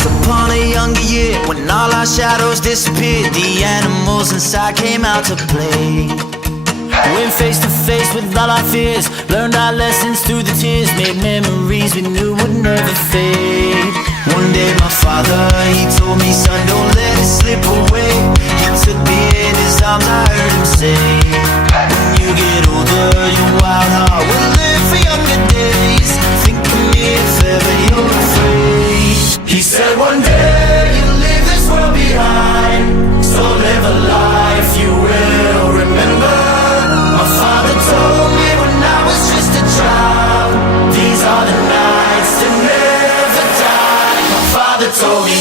Once upon a younger year, when all our shadows disappeared, the animals inside came out to play. Went face to face with all our fears, learned our lessons through the tears, made memories we knew would never fade. One day my father, he told me, son, don't let it slip away. He took me in his arms, I heard him say, when you get older, your wild heart will live for younger days. Think of me if ever you're afraid. He said one day you'll leave this world behind, so live a life you will remember. My father told me when I was just a child, these are the nights that never die. My father told me.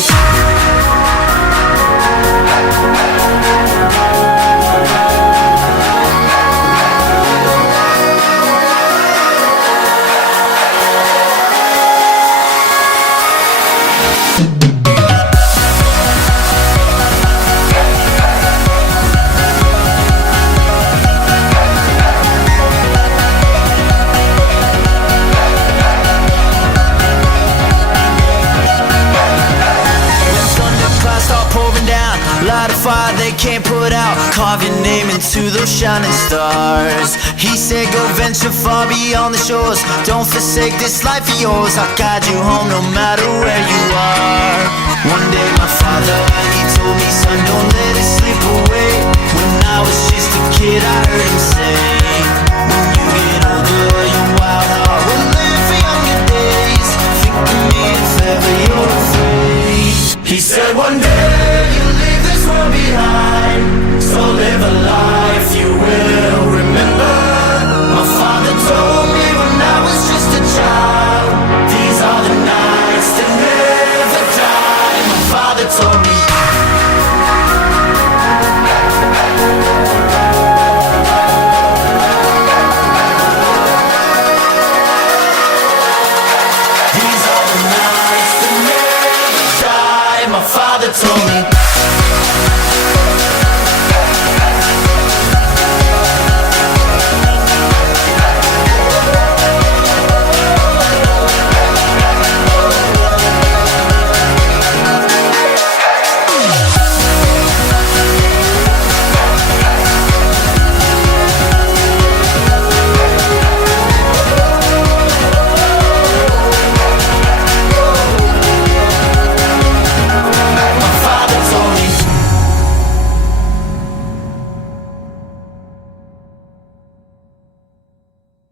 Light a fire they can't put out, carve your name into those shining stars. He said go venture far beyond the shores, don't forsake this life of yours. I'll guide you home no matter where you are. One day my father, he told me, son, don't let it slip away. When I was just a kid I heard him